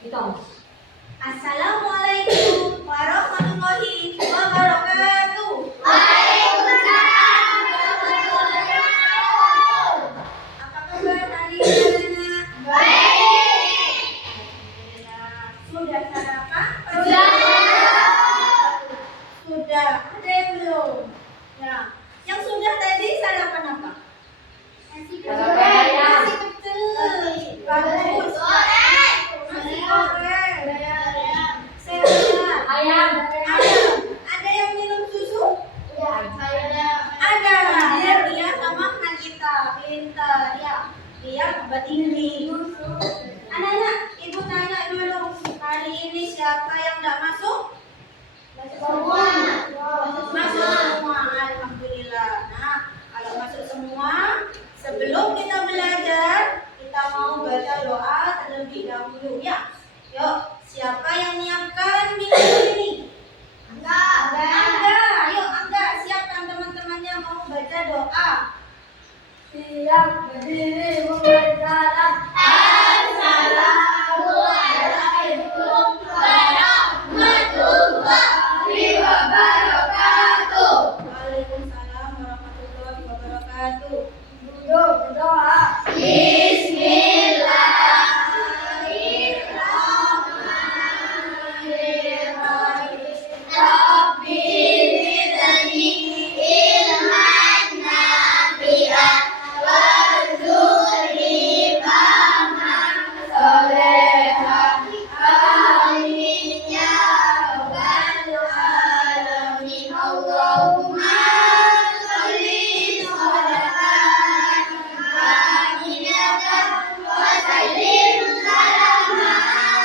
Assalamualaikum warahmatullahi wabarakatuh. Waalaikumsalam warahmatullahi wabarakatuh. Apa kabar hari ini, anak? Baik. Sudah sarapan? Sudah. Sudah. Ada yang belum? Ya. Yang sudah tadi sarapan apa? Nasi Nasi pecel. Bagus. Nasi goreng. Sehat. Ayam. Ayam. Ada yang minum susu? Ada. Biar dia sama Nagita. Pintar ya. Biar obat ini. Anak-anak, ibu tanya dulu. Hari ini siapa yang tidak masuk? Semua. Masuk semua. Alhamdulillah. Nah, kalau masuk semua, sebelum kita belajar, kita mau baca doa terlebih dahulu ya. Yuk, siapa yang menyiapkan bilik ini? Angga, yuk Angga, siapkan teman-temannya mau baca doa. Siap berdiri membersalam. Assalamualaikum warahmatullahi wabarakatuh. Waalaikumsalam warahmatullahi wabarakatuh. Duduk berdoa. Bismillahirrahmanirrahim. Rabbi zidni ilman nafi'an warzuqni fahman sholihan. Amin ya rabbal alamin. Allahumma sholli sholatan kamilatan wa sallim salaman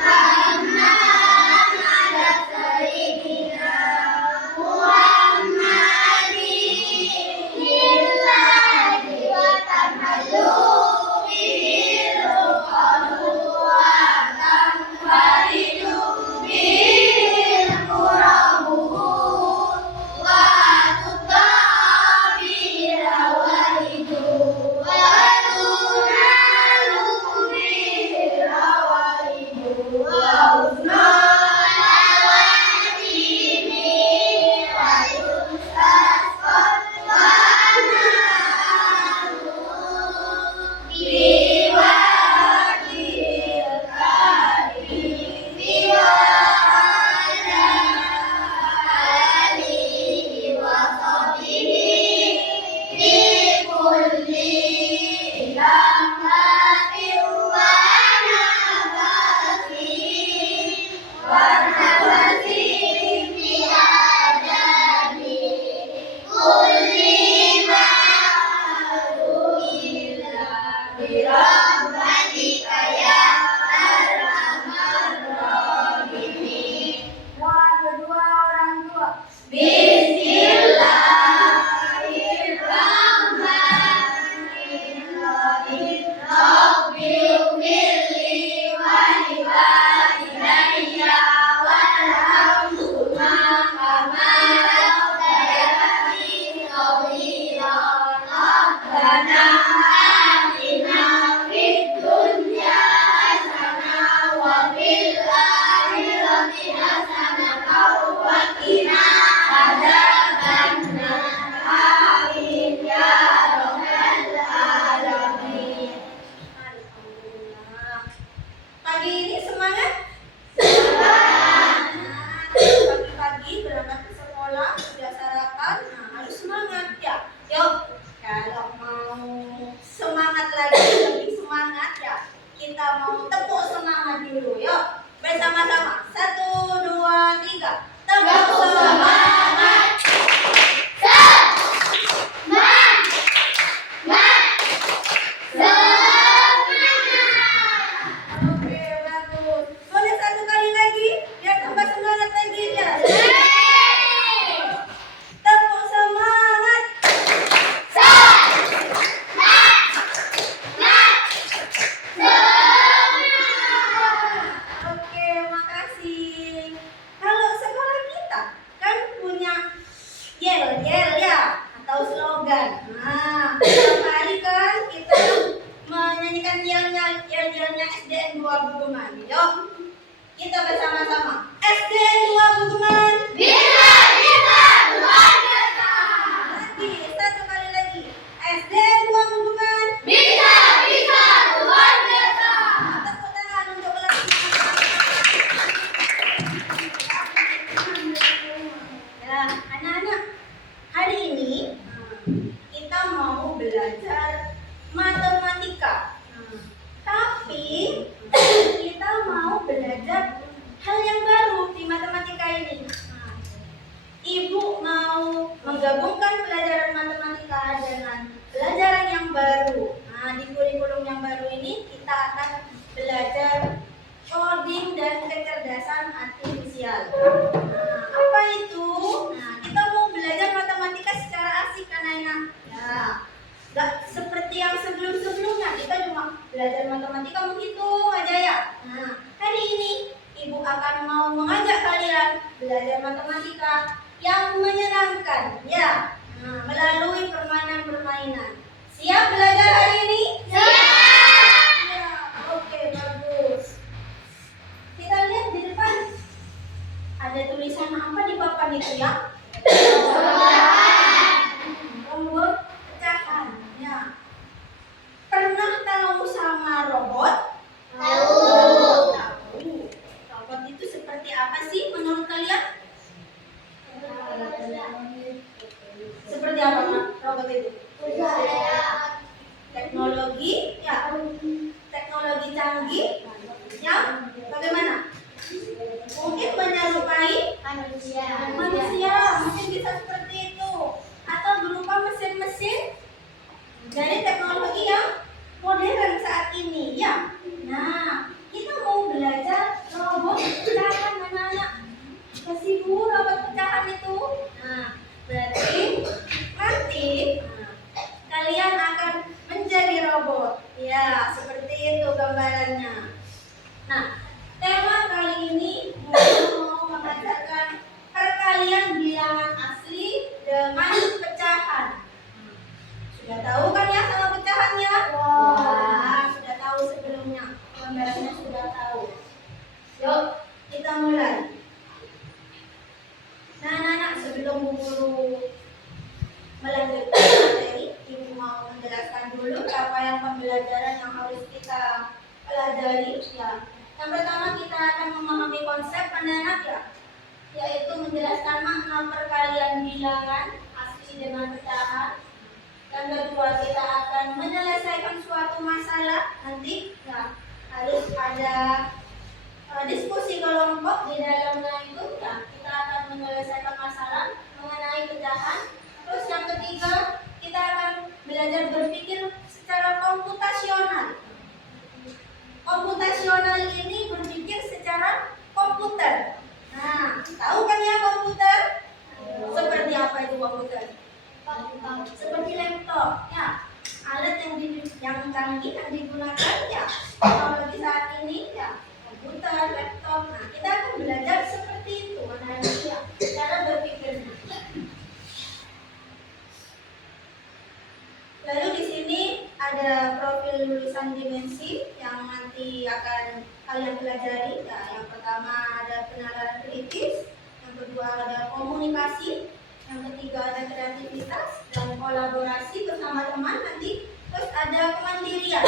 tamman ala sayyidina Muhammadin lillahi wa tanhalu bihil uqadu wa tanfaridu bihil kurabuhun wa tutta'a bihil awaidu wa tunalu bihil awaidu wa husnul awatimi wa yustasqal wa nalu biwajhil karimi wa ala alihi wa sahbihi fi kulli lamhatin wa nafasin wa nafasin fi adami kulli ma'rufillah birahmatika ya arhamar rahimin. Doa kedua orang tua. Bismillahirrahmanirrahim. Rabbighfirli wa liwalidayya warhamhuma kama rabbayani shaghiran. Rabbana atina fid dunya hasanah wa fil akhirati hasanah wa qina adzabannar. Amin ya rabbal alamin. Alhamdulillah. Pagi ini semangat? Pagi-pagi berangkat ke sekolah, sudah sarapan, nah harus semangat ya. Yuk, kalau mau semangat lagi, lebih semangat ya, kita mau tepuk semangat dulu. Yuk, bersama-sama. 1, 2, 3. Tepuk semangat. Oke, bagus. Boleh satu kali lagi, biar tambah semangat lagi ya. Tepuk semangat. Oke, makasih. Kalau sekolah kita kan Bugeman. Yuk, kita bersama-sama. SD 2 Bugeman. Bisa, luar biasa. Lagi, satu kali lagi. SD 2 Bugeman. Bisa, luar biasa. Tepuk tangan untuk kelas. Ya, anak-anak, hari ini kita mau belajar matematika. Tapi kita mau belajar hal yang baru di matematika ini. Ibu mau menggabungkan pelajaran matematika dengan pelajaran yang baru. Di kurikulum yang baru ini kita akan belajar coding dan kecerdasan artifisial. Apa itu? Kita mau belajar matematika secara asik kan anak? Ya, nggak seperti yang sebelum-sebelumnya kita cuma belajar matematika menghitung aja ya. Hari ini ibu akan mau mengajak kalian belajar matematika yang menyenangkan ya, melalui permainan-permainan. Siap belajar hari ini? Siap. Ya, oke, bagus. Kita lihat di depan. Ada tulisan apa di papan itu ya? Robot pecahan. Ya. Pernah tahu sama robot? Tahu. Robot itu seperti apa sih menurut kalian? Seperti apa robot itu? Teknologi, ya. Teknologi canggih, ya. Bagaimana? Mungkin menyerupai manusia, mungkin bisa seperti itu, atau berupa mesin-mesin dari teknologi yang modern saat ini, ya. Nah, kita mau belajar robot pecahan anak-anak. Kasih bu robot pecahan itu. Nah, berarti nanti kalian akan menjadi robot. Ya, seperti itu gambarannya. Nah, tema kali ini mau mengajarkan perkalian bilangan asli dengan pecahan. Sudah tahu kan ya sama pecahannya? Nah, sudah tahu sebelumnya. Gambarannya sudah tahu. Yuk, kita mulai. Nah, anak-anak, sebelum Bu Guru melanjutkan materi, Ibu mau menjelaskan dulu apa yang pembelajaran yang harus kita pelajari ya. Yang pertama kita akan memahami konsep anak-anak ya, yaitu menjelaskan makna perkalian bilangan asli dengan pecahan. Yang kedua kita akan menyelesaikan suatu masalah nanti ya, harus ada diskusi kelompok di dalamnya itu ya, kita akan menyelesaikan masalah mengenai pecahan. Terus yang ketiga kita akan belajar berpikir secara komputasional. Komputasional ini berpikir secara komputer. Nah, tahu kan ya komputer? Seperti apa itu komputer? Seperti laptop ya, alat yang canggih yang digunakan ya teknologi saat ini ya, komputer, laptop. Nah, kita akan belajar seperti itu anak-anak ya, cara berpikirnya. Lalu di sini ada profil lulusan dimensi yang nanti akan kalian pelajari. Ya, yang pertama ada penalaran kritis, yang kedua ada komunikasi, yang ketiga ada kreativitas dan kolaborasi bersama teman nanti. Terus ada kemandirian,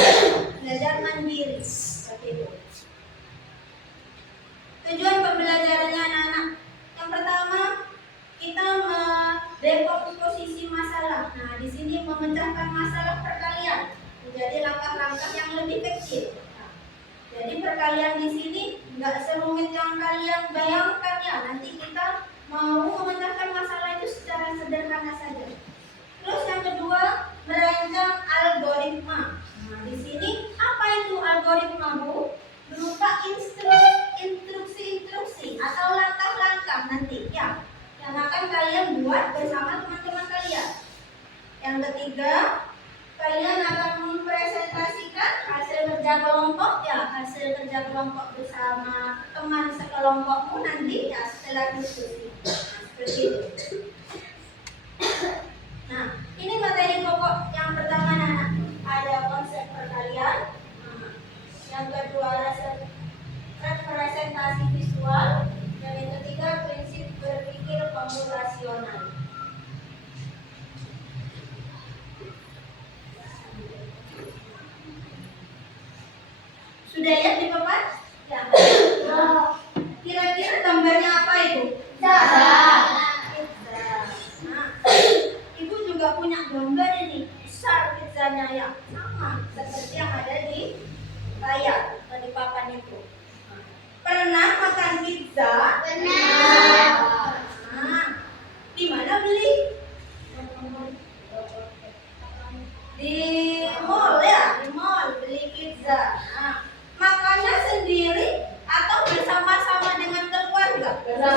belajar mandiri seperti itu. Tujuan pembelajarannya anak-anak, yang pertama kita mendekomposisi masalah. Nah, di sini memecahkan masalah perkalian menjadi langkah-langkah yang lebih kecil. Nah, jadi perkalian di sini nggak serumit yang kalian bayangkan ya. Nanti kita mau memecahkan masalah itu secara sederhana saja. Terus yang kedua merancang algoritma. Nah, di sini apa itu algoritma Bu? Berupa instruksi-instruksi atau langkah-langkah nanti ya, yang akan kalian buat bersama teman-teman kalian. Yang ketiga, kalian akan mempresentasikan hasil kerja kelompok ya, hasil kerja kelompok bersama teman sekelompokmu nanti ya setelah diskusi. Nah, seperti itu. Nah, ini materi pokok yang pertama anak, ada konsep perkalian. Yang kedua ada yang di papan? Ya. Kira-kira gambarnya apa itu? Pizza. Nah, ibu juga punya gambar ini. Besar pizzanya ya. Sama seperti yang ada di layar atau di papan itu. Pernah makan pizza? Benar. Nah, di mana beli? Di mall ya, di mall beli pizza. Nah, makannya sendiri atau bersama-sama dengan keluarga? Bersama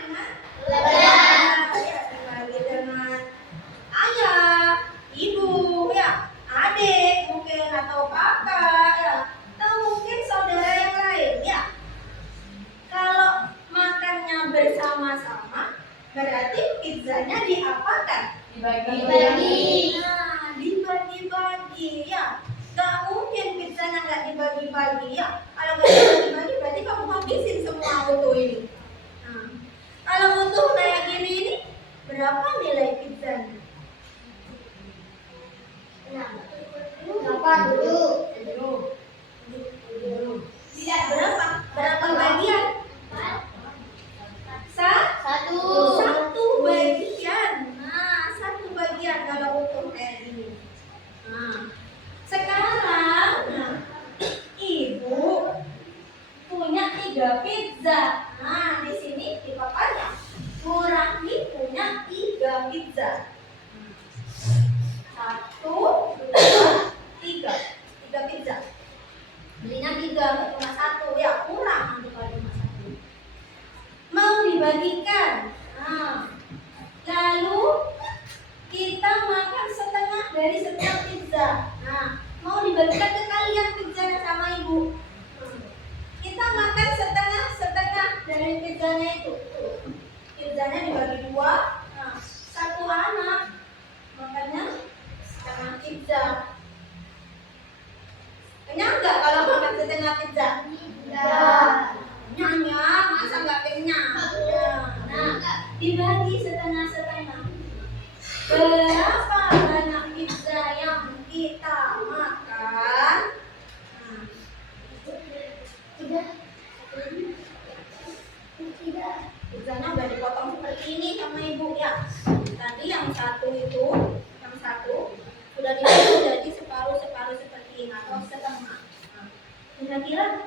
dengan keluarga. Ya, dibagi dengan ayah, ibu, ya, adik mungkin atau kakak, ya, atau mungkin saudara yang lain, ya. Kalau makannya bersama-sama, berarti pizzanya diapakan? Dibagi. Nah, dibagi-bagi ya. Gak mungkin pizzanya nggak dibagi-bagi ya. Kalau nggak dibagi-bagi berarti kamu habisin semua utuh ini. Nah, kalau utuh kayak gini ini berapa nilai pizzanya? Berapa dulu? Tidak berapa? Berapa bagian? Satu. Satu bagian. Nah, satu bagian kalau utuh kayak gini. Nah, sekarang ibu punya 3 pizza. Nah, di sini di papannya Nurahmi punya 3 pizza. 1, 2, 3. 3 pizza. Belinya 3, cuma 1 ya, kurang nanti kalau cuma 1. Mau dibagikan. Nah, lalu kita makan setengah dari setiap pizza. Nah, mau dibagikan ke kalian pizzanya sama ibu. Kita makan setengah dari pizzanya itu. Pizzanya dibagi 2. Nah, 1 anak makannya setengah pizza. Kenyang nggak kalau makan setengah pizza? Kenyang ya, masa nggak kenyang? Nah, dibagi setengah-setengah. Berapa banyak pizza yang kita makan? Pizzanya udah dipotong seperti ini sama ibu ya. Tadi yang satu itu, yang satu sudah dipotong jadi separuh seperti ini atau setengah. Kira-kira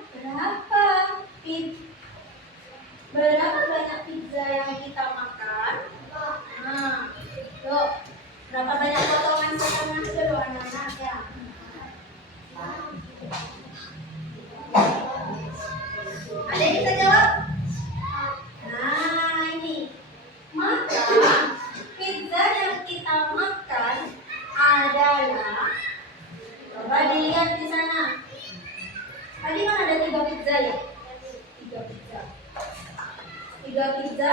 berapa banyak pizza yang kita makan? Nah, yuk, berapa banyak potongan setengah dulu anak-anak ya? Ada yang bisa jawab? Nah, ini. Maka pizza yang kita makan adalah, coba dilihat di sana. Tadi kan ada 3 pizza ya? 3 pizza. 3 pizza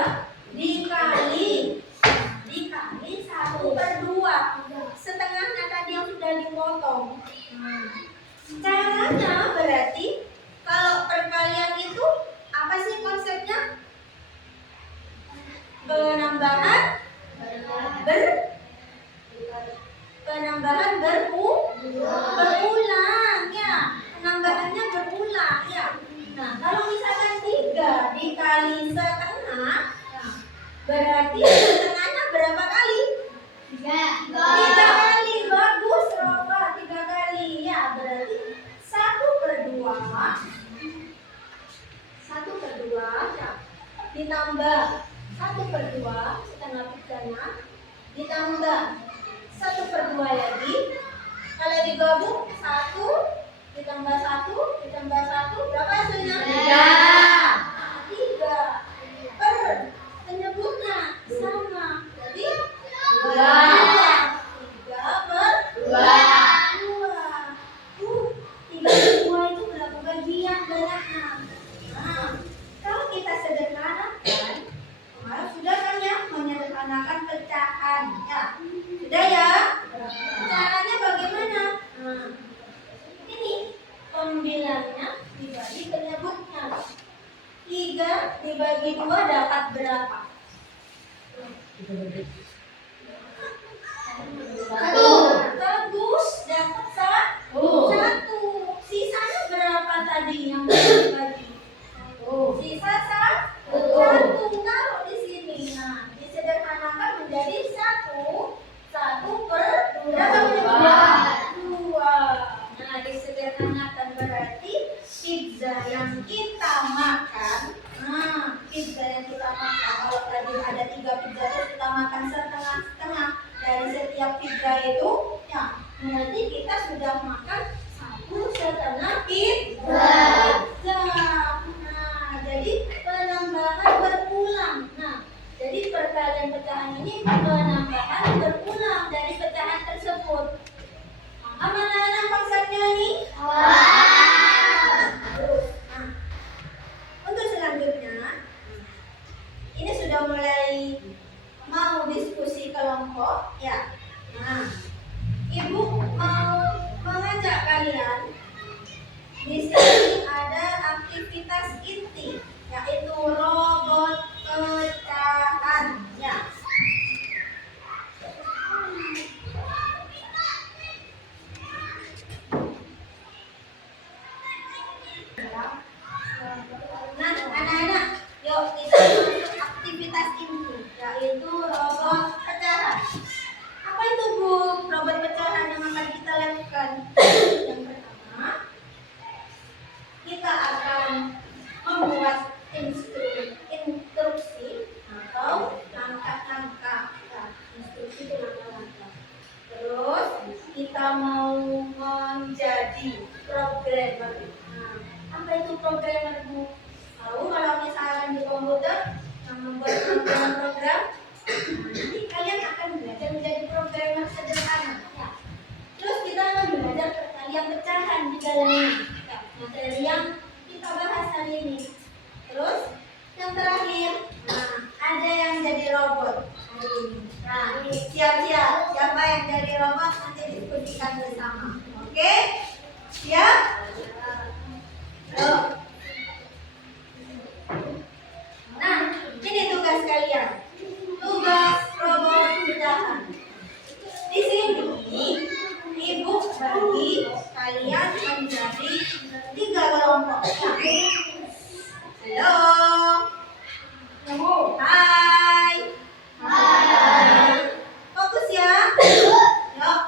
dikali 1/2. Setengahnya tadi yang sudah dipotong. Caranya berarti kalau perkalian itu apa sih konsepnya? Penambahan berulang ya. Penambahannya berulang ya. Nah, kalau misalkan 3 dikali setengah, berarti setengahnya berapa kali? 3 kali. Bagus, Roba. 3 kali ya. Berarti 1/2. 1/2 ya. Ditambah 1/2 setengah pizzanya, ditambah 1/2 lagi. Kalau digabung 1 ditambah 1 ditambah 1 berapa hasilnya? 3. Penyebutnya sama. Jadi 2. 3/2. 3/2 itu berapa bagian banyaknya? Nah, kalau kita sederhanakan, sudah kan ya, menyederhanakan pecahan ya. Sudah ya? Caranya bagaimana? Nah, ini pembilangnya dibagi penyebutnya. 3 dibagi 2 dapat berapa? 1. Bagus, dapat 1. yang kita makan, pizza yang kita makan, kalau tadi ada 3 pizza terus kita makan setengah-setengah dari setiap pizza itu, ya berarti kita sudah makan 1,5 pizza. Nah, jadi penambahan berulang. Nah, jadi perkalian pecahan ini penambahan berulang dari pecahan tersebut. Mana anak konsepnya nih? Terus, untuk selanjutnya, ini sudah mulai mau diskusi kelompok, ya. Nah, Ibu mau mengajak kalian. Di sini ada aktivitas inti, yaitu robot pecahan. Ya. Nah, anak-anak, yuk kita masuk aktivitas inti, yaitu robot pecahan. Apa itu Bu? Robot pecahan yang akan kita lakukan. Yang pertama, kita akan membuat instruksi atau langkah-langkah. Nah, instruksi itu langkah-langkah. Terus kita mau menjadi programmer. Nah, apa itu programmer Bu? Tahu kalau misalnya di komputer yang membuat program-program, nanti kalian akan belajar menjadi programmer sederhana. Ya. Terus kita akan belajar perkalian pecahan di dalamnya. Ya, materi yang kita bahas hari ini. Terus yang terakhir, ada yang jadi robot hari ini. Nah, siap-siap. Siapa yang jadi robot nanti diskusikan bersama. Oke? Siap? Yuk. Nah, ini tugas kalian. Tugas robot pecahan. Di sini, Ibu bagi kalian menjadi 3 kelompok. Halo. Hai. Fokus ya. Yuk.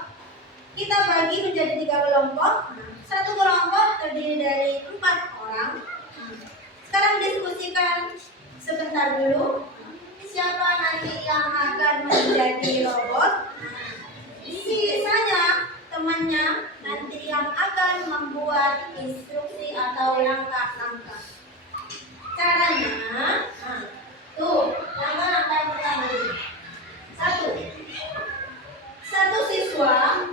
Kita bagi menjadi 3 kelompok. Satu kelompok terdiri dari 4 orang. Sekarang diskusikan sebentar dulu. Siapa nanti yang akan menjadi robot? Sisanya temannya nanti yang akan membuat instruksi atau langkah-langkah. Caranya, tuh langkah-langkah yang pertama dulu. Satu siswa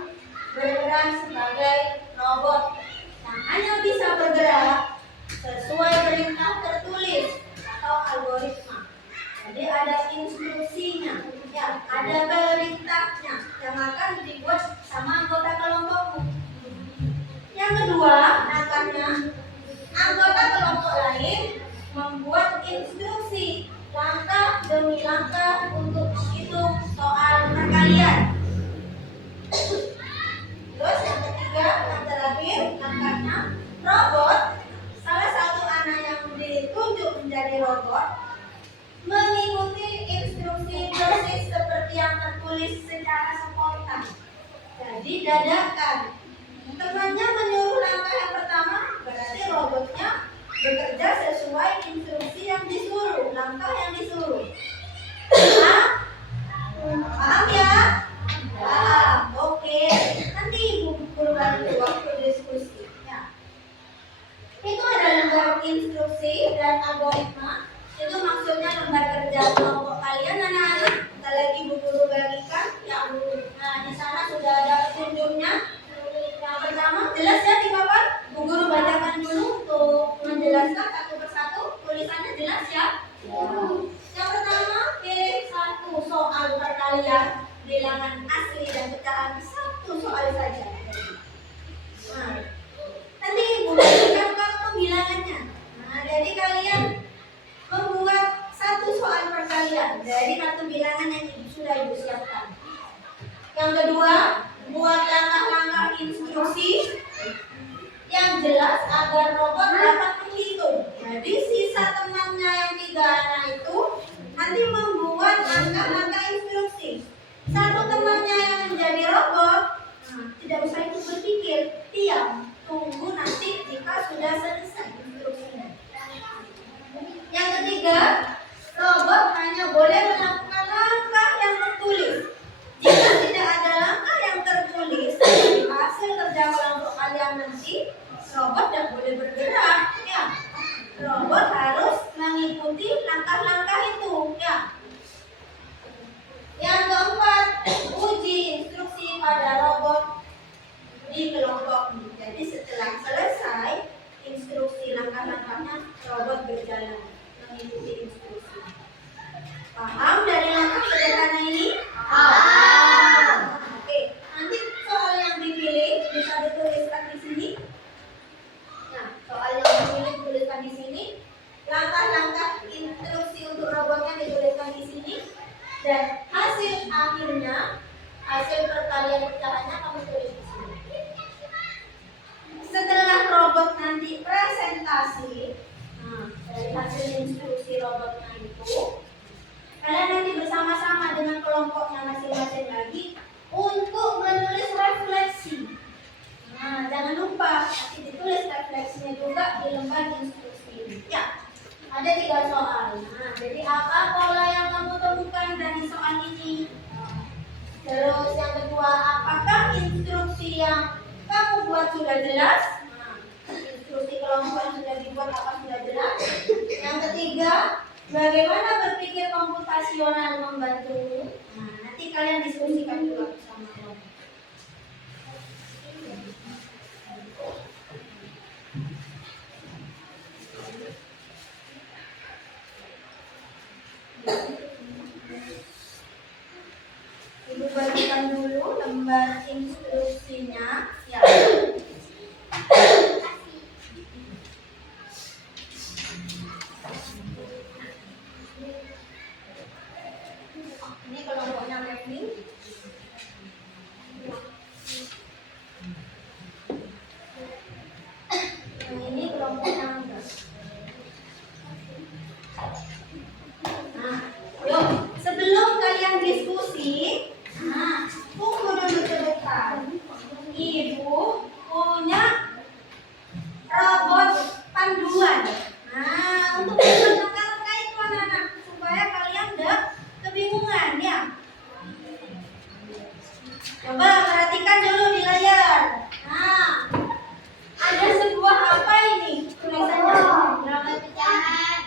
berperan sebagai robot yang hanya bisa bergerak sesuai perintah tertulis atau algoritma. Jadi ada instruksinya, ya, ada perintahnya yang akan dibuat sama anggota kelompokmu. Yang kedua, langkahnya, anggota kelompok lain membuat instruksi langkah demi langkah untuk menghitung soal perkalian. Terus yang ketiga, yang terakhir, langkahnya, robot, salah satu anak yang ditunjuk menjadi robot, mengikuti instruksi persis seperti yang tertulis secara spontan. Jadi dadakan. Temannya menyuruh langkah yang pertama, berarti robotnya bekerja sesuai instruksi yang disuruh, langkah yang disuruh. Paham ya? Paham. Oke. Nanti Ibu berbagi waktu diskusi. Ya. Itu ada lembar instruksi dan algoritma. Itu maksudnya lembar kerja kelompok kalian anak-anak. Kita lagi Bu Guru bagikan. Ya. Nah, di sana sudah ada petunjuknya. Yang pertama, jelas ya di papan? Bu Guru bacakan dulu untuk menjelaskan satu persatu. Tulisannya jelas ya? Yang pertama, P1 soal perkalian bilangan asli dan pecahan 1 soal saja. Nah, nanti Ibu berikan kartu bilangannya. Nah, jadi kalian membuat 1 soal perkalian dari kartu bilangan yang sudah Ibu siapkan. Yang kedua, buat langkah-langkah instruksi yang jelas agar robot dapat menghitung. Jadi sisa temannya yang 3 anak itu nanti membuat langkah-langkah instruksi. Satu temannya yang menjadi robot, tidak usah itu berpikir, diam, tunggu nanti jika sudah selesai instruksi. robot harus mengikuti langkah-langkah itu, ya. Yang keempat, uji instruksi pada robot di kelompok. Jadi setelah selesai instruksi langkah-langkahnya, robot berjalan mengikuti instruksi. Paham dari langkah sederhana ini? Paham. Oke, nanti soal yang dipilih bisa dituliskan di sini. Nah, soal yang dipilih dituliskan di sini. Langkah-langkah instruksi untuk robotnya dituliskan di sini. Dan hasil akhirnya, hasil perkalian pecahannya kamu tulis di sini. Setelah robot nanti presentasi, nah, dari hasil instruksi robotnya itu, kalian nanti bersama-sama dengan kelompoknya masing-masing lagi untuk menulis refleksi. Nah, jangan lupa nanti ditulis refleksinya juga di lembar instruksi. Ya, ada 3 soal. Nah, jadi apa pola yang kamu temukan dari soal ini? Terus yang kedua, apakah instruksi yang kamu buat sudah jelas? Nah, instruksi kelompok yang sudah dibuat apa sudah jelas? Yang ketiga, bagaimana berpikir komputasional membantu? Nah, nanti kalian diskusikan juga bersama kelompok. Ibu bagikan dulu lembar instruksinya. Ya. Ini kelompoknya mapping. Yang ini kelompoknya enggak. Nah, yuk sebelum kalian diskusi, nah, tunggu dulu sebentar. Ibu punya robot panduan. Nah, untuk langkah-langkah itu anak-anak supaya kalian enggak kebingungan ya. Coba perhatikan dulu di layar. Nah, ada sebuah apa ini tulisannya? Robot pecahan.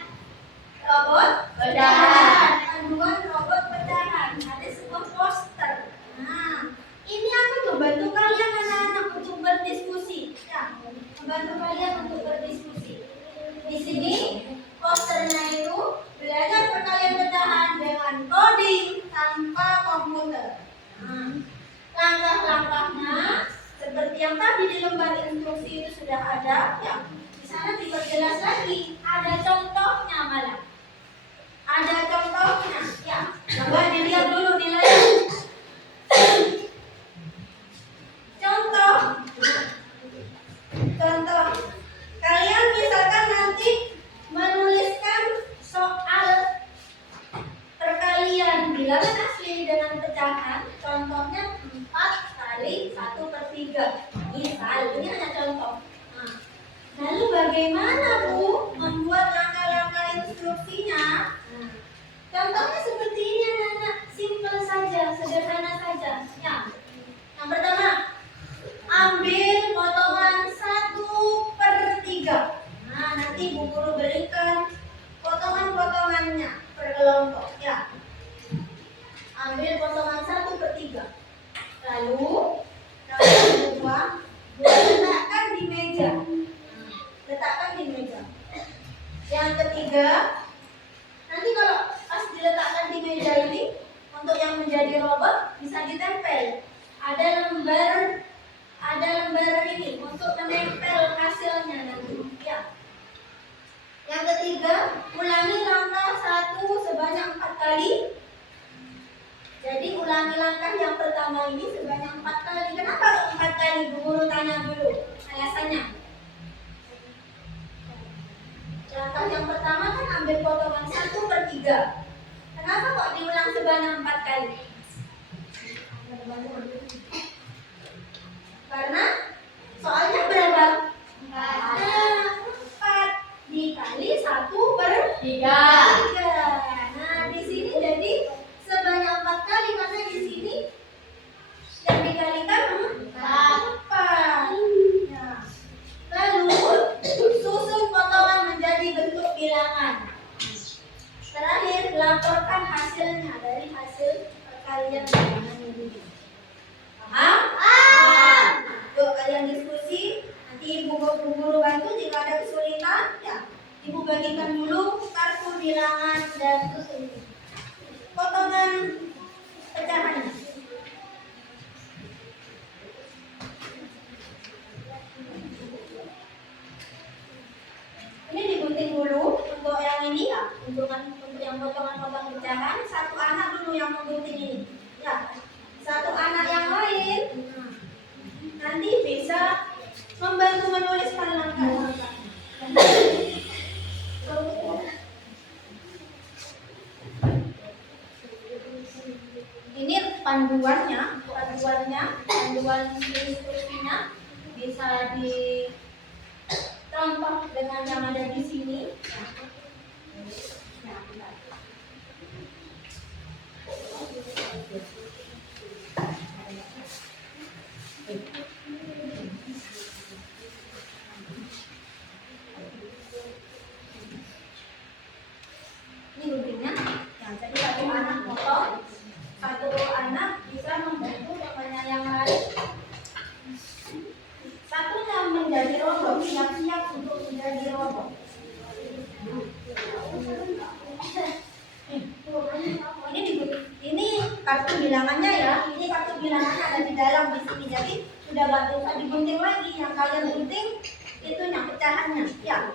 Robot Pecahan. panduan robot pecahan. Ada sebuah poster. Nah, ini akan membantu kalian anak-anak untuk berdiskusi. Ya, membantu kalian untuk berdiskusi. Di sini posternya itu belajar perkalian pecahan dengan coding tanpa komputer. Nah, langkah-langkahnya seperti yang tadi di lembar instruksi itu sudah ada. Ya, di sana diperjelas lagi. Ada contohnya malah. Ada contohnya. Ya, coba dilihat dulu di layar. Contoh. Contoh. Kalian misalkan nanti menuliskan soal perkalian bilangan asli dengan pecahan. Contohnya 4 kali 1/3. Misal, ini hanya contoh. Nah, lalu bagaimana Bu membuat langkah-langkah instruksinya? Nah, contohnya seperti ini anak-anak, simple saja, sederhana saja. Ya. Yang pertama, ambil potongan 1/3. Nah, nanti Bu Guru berikan potongan-potongannya per kelompok. Ya. Ambil potongan 1/3. Lalu, yang kedua, letakkan di meja. Letakkan di meja. Yang ketiga, nanti kalau pas diletakkan di meja ini, untuk yang menjadi robot bisa ditempel. Ada lembar ini untuk menempel hasilnya nanti. Ya. Yang ketiga, ulangi langkah 1 sebanyak 4 kali. Jadi ulangi langkah yang pertama ini sebanyak 4 kali. Kenapa kok 4 kali? Bu Guru tanya dulu alasannya. Langkah yang pertama kan ambil potongan 1/3. Kenapa kok diulang sebanyak 4 kali? Karena soalnya berapa? 4 dikali 1/3. Nah, di sini jadi sebanyak 4 kali karena di sini yang dikalikan 4. Ya. kalian jangan dulu. Paham? Yuk kalian diskusi. Nanti ibu guru bantu jika ada kesulitan. Ya, ibu bagikan dulu kartu bilangan dan potongan pecahannya. Ini digunting dulu untuk yang ini ya, untuk yang potongan-potongan pecahan. Satu anak dulu yang menggunting ini. Ya, satu anak yang lain nanti bisa membantu menuliskan langkah-langkah. Ini panduan instruksinya bisa dicontoh dengan yang ada di sini. Ini guntingnya. Ya, jadi satu anak potong, satu anak bisa membantu temannya yang lain. Satunya menjadi robot, siap-siap untuk menjadi robot. Ini kartu bilangannya ya. Ini kartu bilangannya ada di dalam di sini. Jadi sudah gak usah digunting lagi. Yang kalian gunting itunya pecahannya. Ya.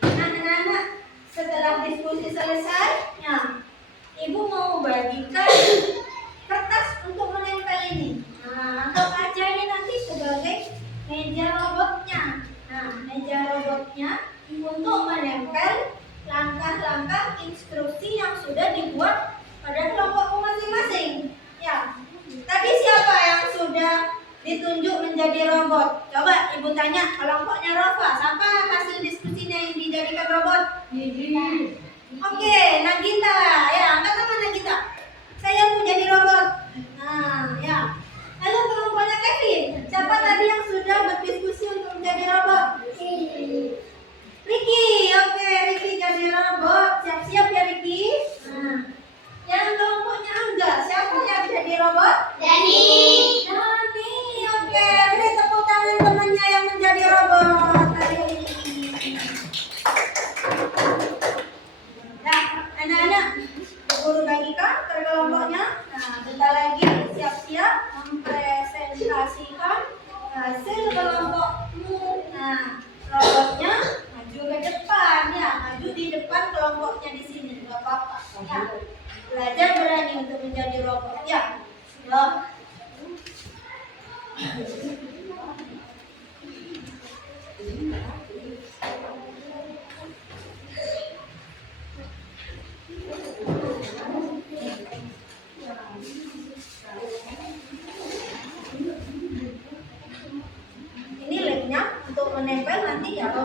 Nah, anak-anak, setelah diskusi selesai, ya, ibu mau bagikan kertas untuk menempel ini. Nah, anggap aja ini nanti sebagai meja robotnya. Nah, meja robotnya untuk menempel langkah-langkah instruksi yang sudah dibuat pada kelompokmu masing-masing. Ya, tadi siapa yang sudah ditunjuk menjadi robot? Coba ibu tanya kelompoknya Rafa, siapa hasil diskusinya yang dijadikan robot? Oke, Nagita, ya angkat tangan Nagita. Saya mau jadi robot. Nah, ya. Lalu kelompoknya Kevin, siapa tadi yang sudah berdiskusi untuk menjadi robot? Ricky, oke, Ricky jadi robot. Siap-siap ya Ricky. Nah, yang kelompoknya Angga, siapa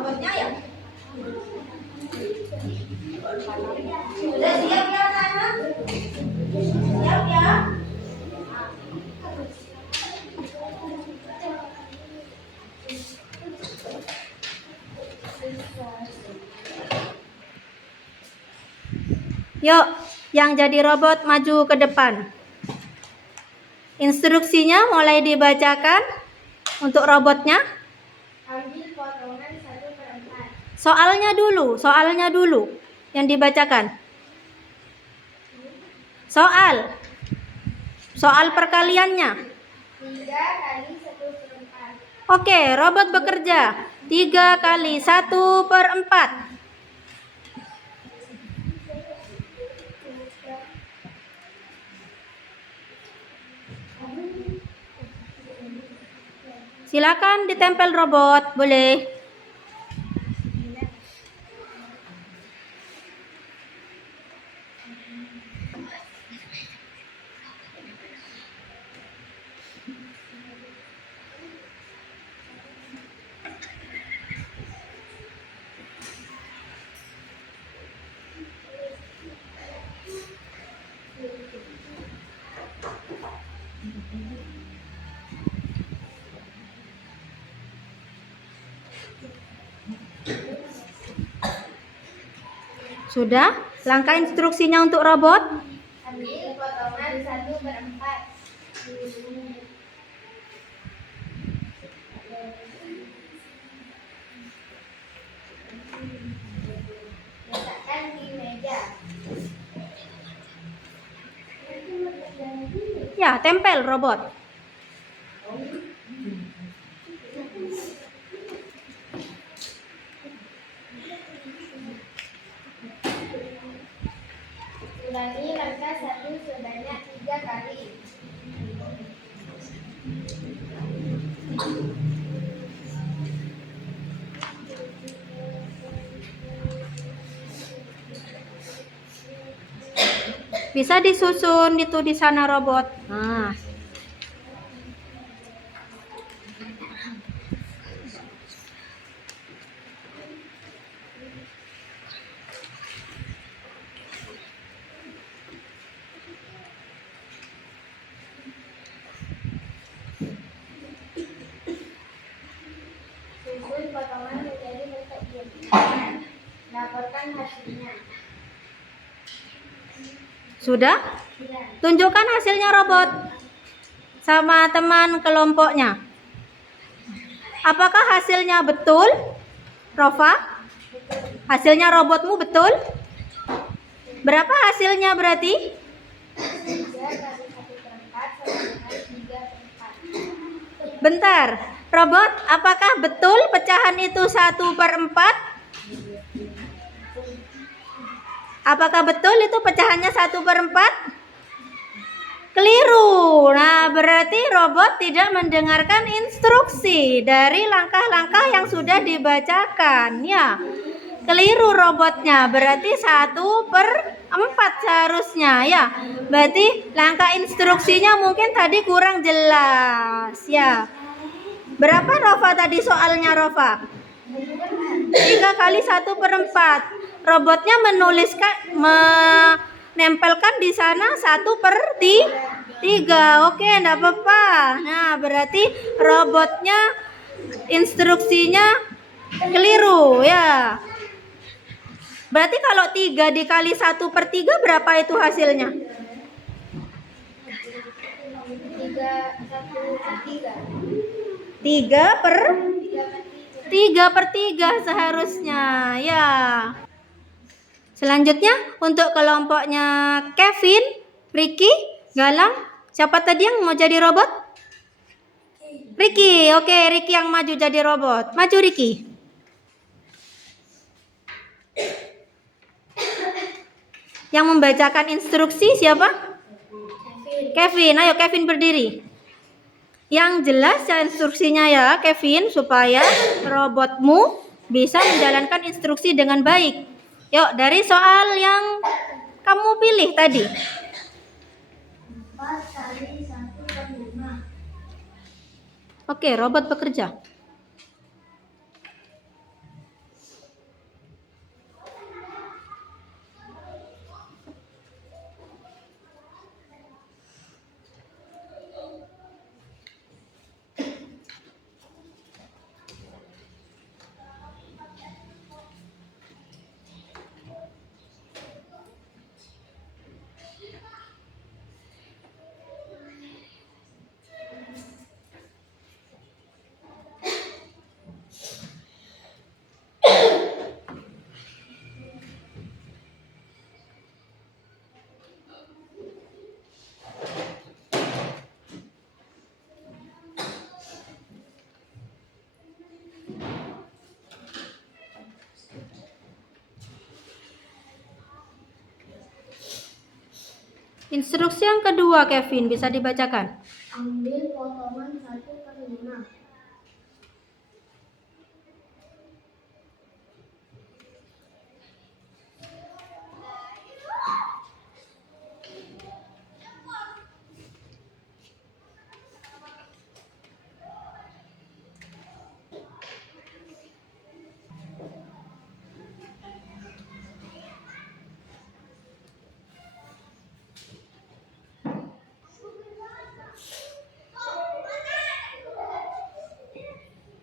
robotnya ya. Sudah siap ya anak? Siap ya? Yuk, yang jadi robot maju ke depan. Instruksinya mulai dibacakan untuk robotnya. Ambil potongan 1/4. Soalnya dulu yang dibacakan. Soal perkaliannya. 3 kali 1/4. Oke, robot bekerja. 3 kali 1/4. Silakan ditempel robot, boleh. Sudah? Langkah instruksinya untuk robot? Ambil potongan 1/4. Letakkan di meja. Ya, tempel robot. Ulangi langkah 1 sebanyak 3 kali. Bisa disusun itu di sana robot. Nah, Susun potongan menjadi bentuk bulat. Laporkan hasilnya. sudah? Sudah. Tunjukkan hasilnya robot sama teman kelompoknya. Apakah hasilnya betul, Rova? Hasilnya robotmu betul? Berapa hasilnya berarti? 3 kali 1/4 sama dengan 3/4. Bentar, robot, apakah betul pecahan itu 1/4? Apakah betul itu pecahannya 1/4? Keliru. Nah, berarti robot tidak mendengarkan instruksi dari langkah-langkah yang sudah dibacakan. Ya, keliru robotnya. Berarti 1/4 seharusnya. Ya, berarti langkah instruksinya mungkin tadi kurang jelas. Ya, berapa Rova tadi soalnya Rova? 3 kali 1/4. Robotnya menempelkan di sana 1/3. Oke, enggak apa-apa. Nah, berarti robotnya instruksinya keliru ya. Berarti kalau 3 dikali 1/3 berapa itu hasilnya? 3/3 seharusnya ya. Selanjutnya untuk kelompoknya Kevin, Ricky, Galang. Siapa tadi yang mau jadi robot? Ricky. Oke, Ricky yang maju jadi robot. Maju Ricky. Yang membacakan instruksi siapa? Kevin. Ayo Kevin berdiri. Yang jelas ya instruksinya ya Kevin, supaya robotmu bisa menjalankan instruksi dengan baik. Yuk, dari soal yang kamu pilih tadi. 4 kali 1/5. Oke, robot bekerja. Instruksi yang kedua, Kevin, bisa dibacakan. Ambil potongan 1/5.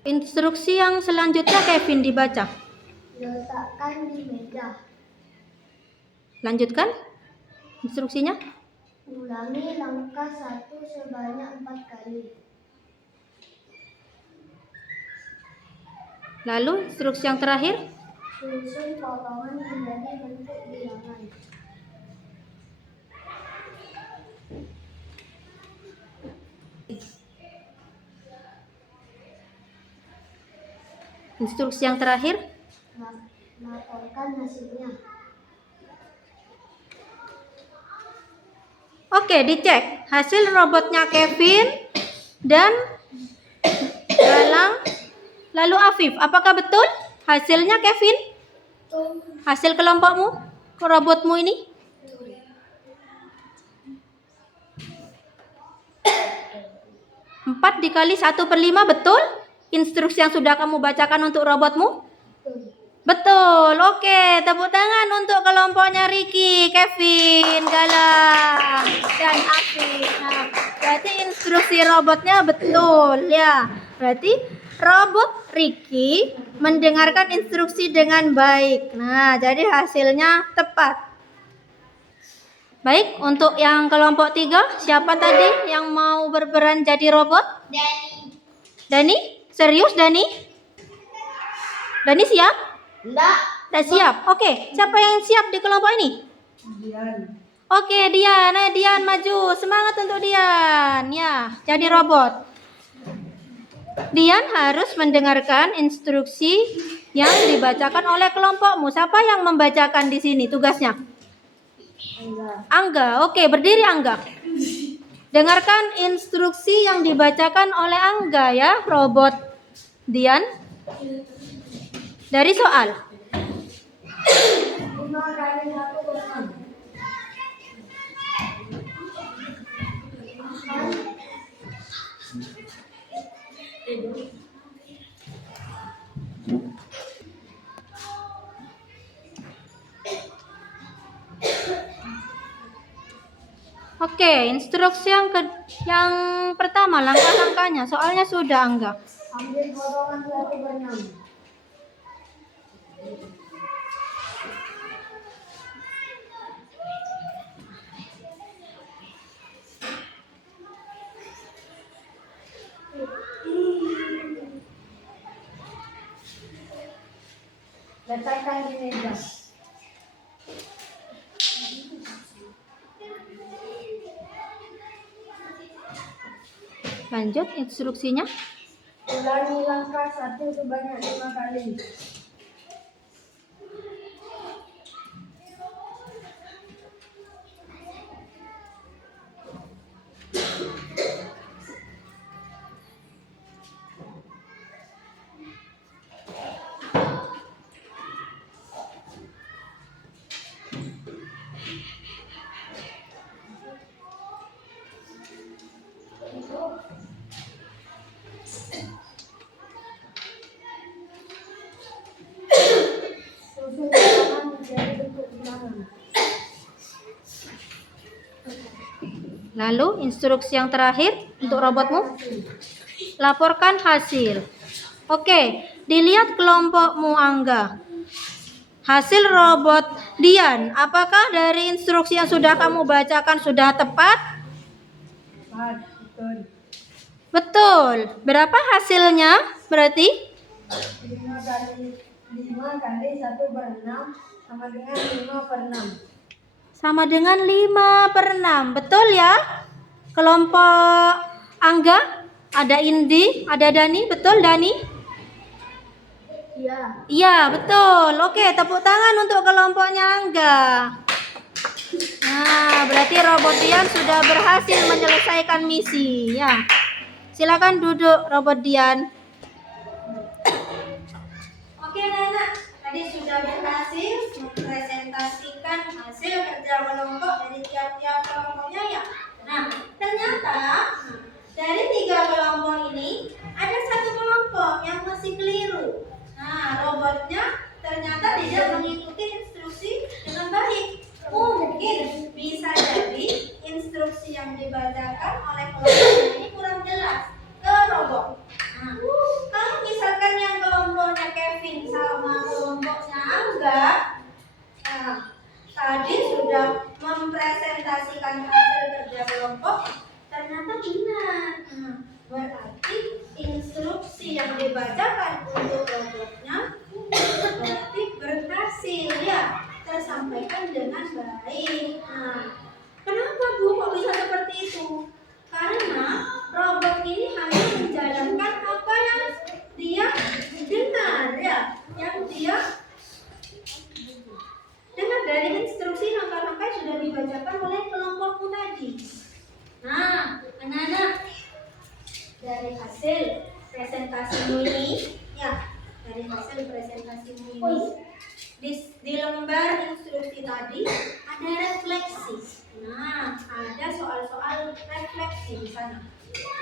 Instruksi yang selanjutnya, Kevin, dibaca. Letakkan di meja. Lanjutkan instruksinya. Ulangi langkah 1 sebanyak 4 kali. Lalu instruksi yang terakhir. Susun potongan menjadi bentuk bilangan. Instruksi yang terakhir. Laporkan hasilnya. Oke, dicek hasil robotnya Kevin dan Galang lalu Afif. Apakah betul hasilnya, Kevin? Hasil kelompokmu, robotmu ini? Empat dikali 1/5 betul? Instruksi yang sudah kamu bacakan untuk robotmu? Betul. Oke, tepuk tangan untuk kelompoknya Ricky, Kevin, Galang, dan Afif. Nah, berarti instruksi robotnya betul ya. Berarti robot Ricky mendengarkan instruksi dengan baik. Nah, jadi hasilnya tepat. Baik, untuk yang kelompok 3, siapa tadi yang mau berperan jadi robot? Dani? Serius, Dani? Dani siap? Tidak siap. Oke, siapa yang siap di kelompok ini? Dian. Oke, Dian. Dian maju. Semangat untuk Dian. Ya, jadi robot. Dian harus mendengarkan instruksi yang dibacakan oleh kelompokmu. Siapa yang membacakan di sini tugasnya? Angga. Oke, berdiri Angga. Dengarkan instruksi yang dibacakan oleh Angga ya, robot Dian. Dari soal. 5 kali 1/6. Oke, instruksi yang pertama, langkah-langkahnya. Soalnya sudah Angga. Ambil potongan 1/6. Letakkan di meja. Lanjut instruksinya. Ulangi langkah 1 sebanyak 5 kali. Susun potongan menjadi bentuk bilangan. Lalu instruksi yang terakhir untuk robotmu. Laporkan hasil. Oke, dilihat kelompokmu Angga. Hasil robot Dian, apakah dari instruksi yang sudah kamu bacakan sudah tepat? Betul. Berapa hasilnya berarti? 5 kali 1/6 sama dengan 5/6. Sama dengan 5/6. Betul ya? Kelompok Angga, ada Indi, ada Dani. Betul, Dani? Iya. Iya, betul. Oke, tepuk tangan untuk kelompoknya Angga. Nah, berarti robot Dian sudah berhasil menyelesaikan misi. Ya, silakan duduk, robot Dian. Oke anak-anak, tadi sudah berhasil mempresentasikan hasil kerja kelompok dari tiap-tiap kelompoknya ya. Nah, ternyata dari 3 kelompok ini ada 1 kelompok yang masih keliru. Nah, robotnya ternyata tidak mengikuti instruksi dengan baik. Mungkin bisa jadi instruksi yang dibacakan oleh kelompoknya ini kurang jelas ke robot. Nah, kalau misalkan yang kelompoknya Kevin sama kelompoknya Angga, nah, tadi sudah mempresentasikan hasil kerja kelompok, ternyata benar. Nah, berarti instruksi yang dibacakan untuk robotnya berarti berhasil ya, tersampaikan dengan baik. Nah, kenapa Bu kok bisa seperti itu? Karena robot ini hanya menjalankan apa yang dia dengar ya, yang dia dengar dari instruksi langkah-langkah yang sudah dibacakan oleh kelompokku tadi. Nah, anak-anak, dari hasil presentasimu ini, ya, dari hasil presentasimu ini, di lembar instruksi tadi ada refleksi. Nah, ada soal-soal refleksi di sana.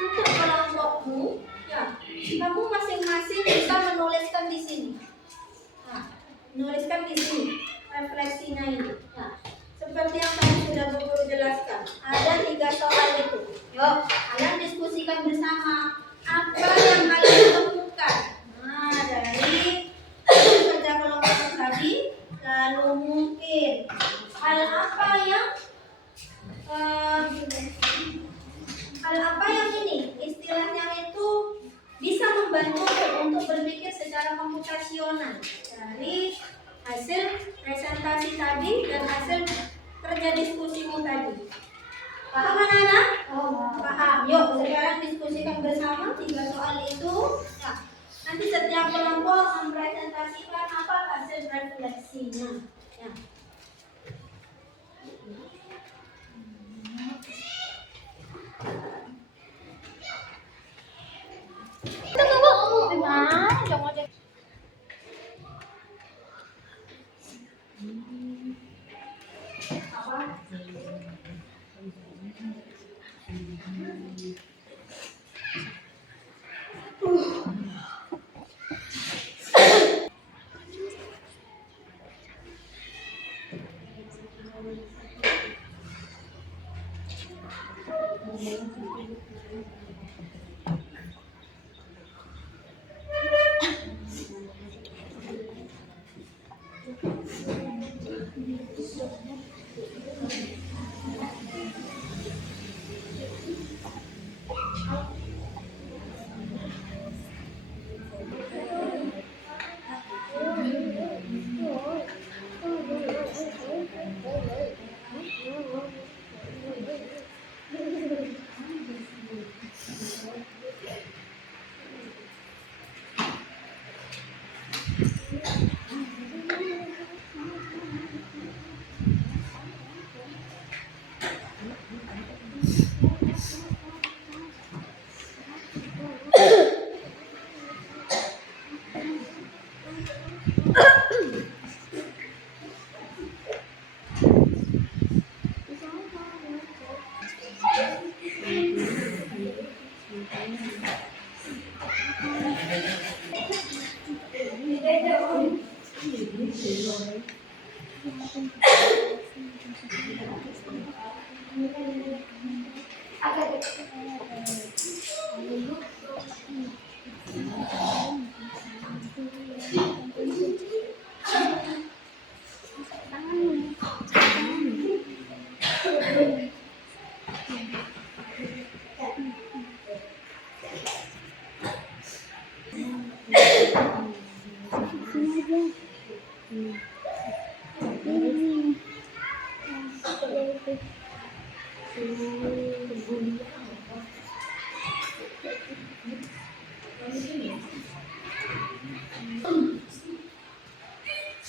Untuk kelompokmu, ya, kamu masing-masing bisa menuliskan di sini. Nah, menuliskan di sini refleksinya ini. Nah, seperti yang tadi sudah Bu Guru jelaskan, ada 3 soal itu. Yuk, kalian diskusikan bersama apa yang kalian temukan. Nah, dari kerja kelompok tadi, lalu mungkin hal apa yang ini istilahnya itu bisa membantu untuk berpikir secara komputasional dari hasil presentasi tadi dan hasil kerja diskusimu tadi. Paham anak-anak? Paham. Yuk sekarang diskusikan bersama 3 soal itu. Ya. Nanti setiap kelompok mempresentasikan apa hasil refleksinya. Ya.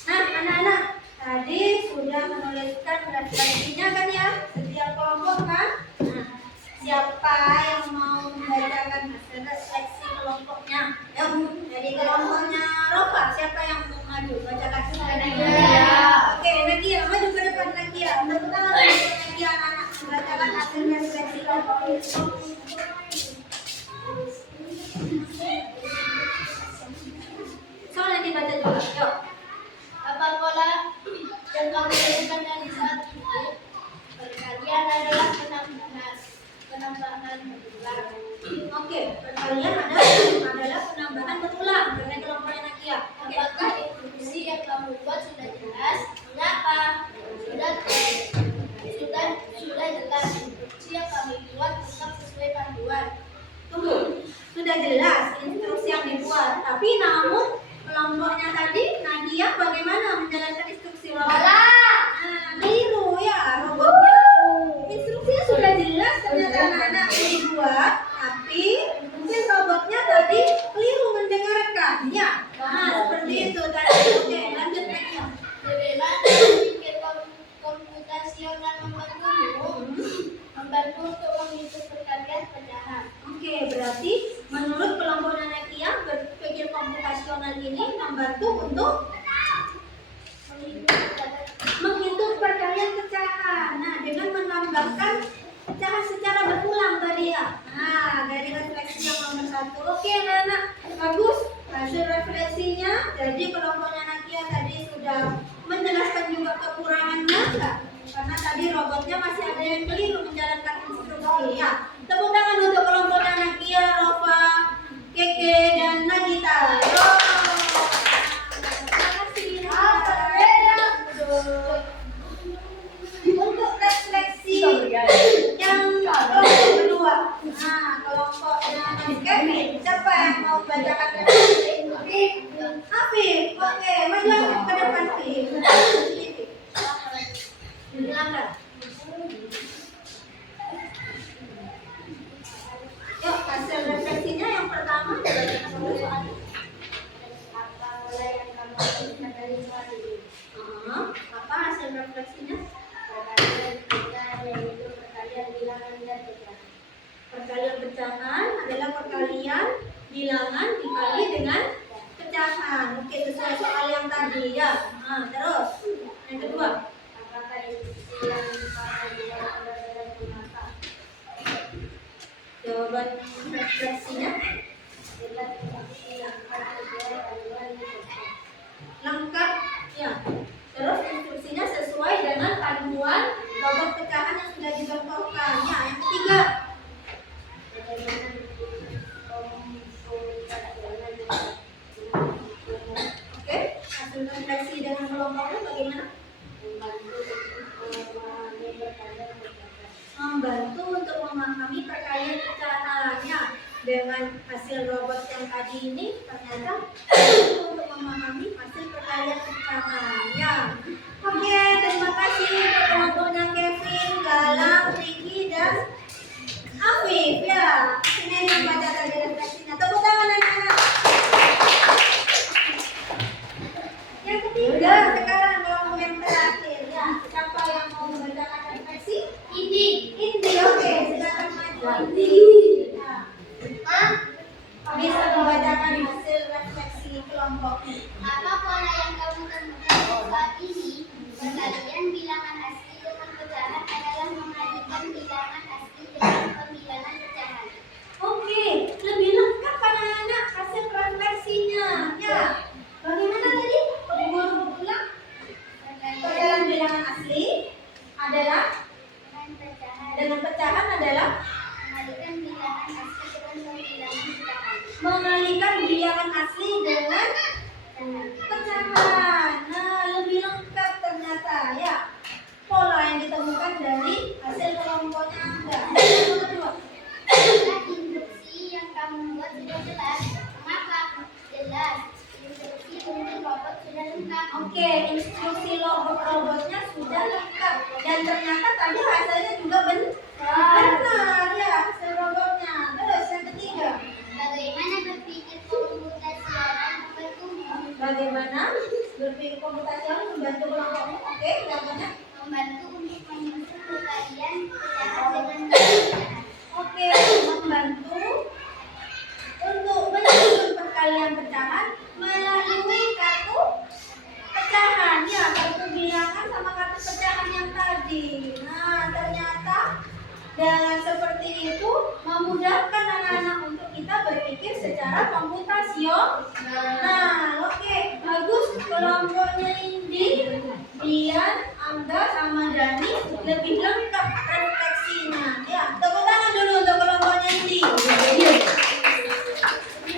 Nah, anak-anak, tadi sudah sudah menuliskan refleksinya kan ya? Setiap kelompok kan? Nah, siapa yang mau membacakan hasil refleksi kelompoknya? Yuk, dari kelompoknya Rofa, siapa yang mau maju? Bacakan. Oke, Nadia, maju ke depan Nadia. Tepuk tangan untuk Nadia, anak-anak. Bacakan hasil refleksi kelompoknya. Soalnya dibaca juga. Yuk. Apa pola yang kamu temukan dari saat itu? Perkalian adalah penambahan berulang. Oke, perkalian adalah penambahan berulang dari kelompoknya Nadia. Oke. Apakah instruksi yang kamu buat sudah jelas? Mengapa? Sudah jelas. Instruksi yang kami buat tetap sesuai panduan. Tunggu, sudah jelas instruksi yang dibuat, tapi namun kelompoknya tadi Nadia bagaimana menjalankan instruksi robot? Nah, keliru ya robotnya. Instruksinya sudah jelas ternyata anak-anak dibuat, tapi mungkin robotnya tadi keliru mendengarkan. Ya, nah seperti itu tadi. Oke, lanjut Nadia. Bagaimana berpikir komputasional membantu untuk menghitung perkalian pecahan? Oke, berarti menurut kelompoknya Nadia berpikir komputasional ini membantu untuk menghitung perkalian pecahan. Nah, dengan menambahkan pecahan secara berulang tadi ya. Nah, dari refleksi yang nomor 1. Oke, anak-anak, bagus. Hasil refleksinya. Jadi kelompoknya Nadia tadi sudah menjelaskan juga kekurangannya enggak? Karena tadi robotnya masih ada yang keliru menjalankan instruksi ya. Tepuk tangan untuk kelompoknya Nadia, Rofa, Keke, dan Nagita. Yo. Terima kasih. Untuk refleksi yang kelompok kedua. Nah, kelompoknya Mas Kevin. Siapa yang mau bacakan refleksi? Afif. Oke, maju ke depan Afif. Silakan. Yuk, hasil refleksinya yang pertama. Apa pola yang kamu temukan dari saat itu? Apa hasil refleksinya? Perkalian pecahan yaitu perkalian bilangan dan pecahan. Perkalian pecahan adalah perkalian bilangan dikali dengan pecahan. Oke, sesuai soal yang tadi ya. Nah, terus yang kedua. Apakah instruksi yang kamu buat benar-benar mengapa? Jawaban refleksinya Jelas instruksi yang kamu buat panduan pecahan. lengkap ya. Terus instruksinya sesuai dengan panduan robot pecahan yang sudah dicontohkan. Ya, yang ketiga. Bagaimana komputasional Oke, hasil refleksi dengan kelompoknya bagaimana? membantu Membantu untuk memahami perkalian pecahan. untuk memahami perkalian pecahannya. Dengan hasil robot yang tadi ini ternyata membantu untuk memahami hasil perkalian pecahannya. Oke, terima kasih untuk kelompoknya Kevin, Galang, Ricky, dan Afif ya. Ini yang membacakan refleksinya. Tepuk tangan anak-anak. Yang ketiga, sekarang kelompok yang terakhir ya. Siapa yang mau membacakan refleksi? Indi, oke, silakan maju Indi. Nah, bisa membacakan hasil refleksi kelompoknya. Apa pola yang kamu temukan saat ini? Perkalian bilangan asli dengan pecahan adalah mengalihkan bilangan asli dengan pembilangan pecahan. Oke, lebih lengkap anak-anak hasil refleksinya. Ya, bagaimana tadi? Guru ulang. Perkalian bilangan asli adalah dengan pecahan adalah Mengalihkan bilangan asli dengan pembilangan pecahan. mengalihkan bilangan asli dengan pecahan. Nah, lebih lengkap ternyata ya. Pola yang ditemukan dari hasil kelompoknya Anda. Yang kedua. Apakah instruksi yang kamu buat sudah jelas? Mengapa? Jelas. Instruksi untuk robot sudah lengkap. Oke, instruksi robotnya sudah lengkap dan ternyata tadi hasilnya juga benar ya hasil robotnya. Terus yang ketiga, Bagaimana berpikir komputasional membantumu? bagaimana berpikir komputasional membantu kelompokmu. Oke, jawabannya. Membantu untuk menyusun perkalian pecahan dengan pecahan. Oke, membantu untuk menyusun perkalian pecahan melalui kartu pecahan. Ya, kartu bilangan sama kartu pecahan yang tadi. Nah, ternyata dengan seperti itu memudahkan anak-anak untuk kita berpikir secara komputasional. Nah, oke, bagus. Kelompoknya Indi, Dian, Amda, sama Dani lebih lengkap refleksinya. Ya, tepuk tangan dulu untuk kelompoknya Indi.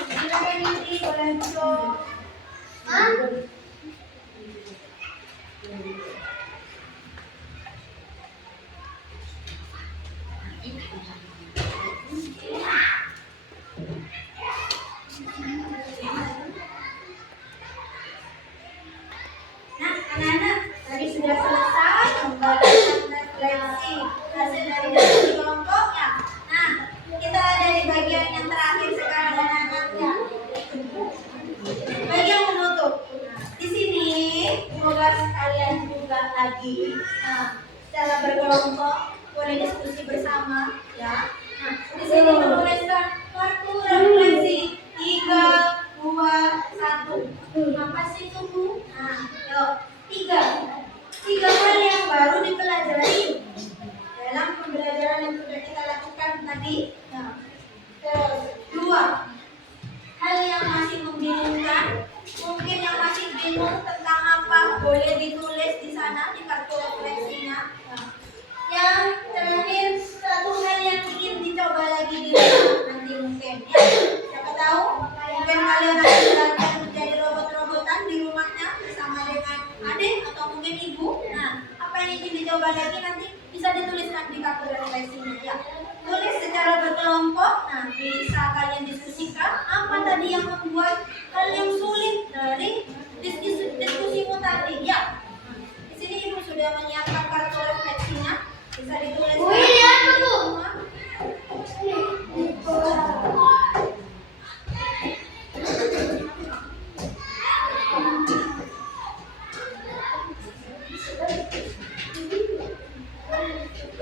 Silakan Indi, boleh duduk. Nah, anak-anak, tadi sudah selesai membagikan refleksi hasil dari kelompoknya. Nah, kita ada di bagian yang terakhir sekarang anak-anak ya. Bagian menutup. Di sini tugas kalian juga lagi. Nah, secara berkelompok boleh diskusi bersama ya. Nah, di sini menuliskan kartu refleksi 3, 2, 1. Apa sih itu, Bu? Nah, yuk. 3 hal yang baru dipelajari dalam pembelajaran yang sudah kita lakukan tadi. Nah, terus 2 hal yang masih membingungkan, mungkin yang masih bingung tentang apa, boleh ditulis di sana di kartu refleksinya. Nah, yang terakhir 1 hal yang ingin dicoba lagi di rumah nanti mungkin ya. Siapa tahu mungkin kalian akan belajar menjadi robot-robotan di rumahnya bersama dengan adik atau mungkin ibu. Nah, apa yang ingin dicoba lagi nanti bisa dituliskan di kartu refleksinya ya. Tulis secara berkelompok. Nah, bisa kalian diskusikan apa tadi yang membuat hal yang sulit dari diskusimu tadi ya. Nah, di sini ibu sudah menyiapkan kartu refleksinya. Bisa dituliskan semua.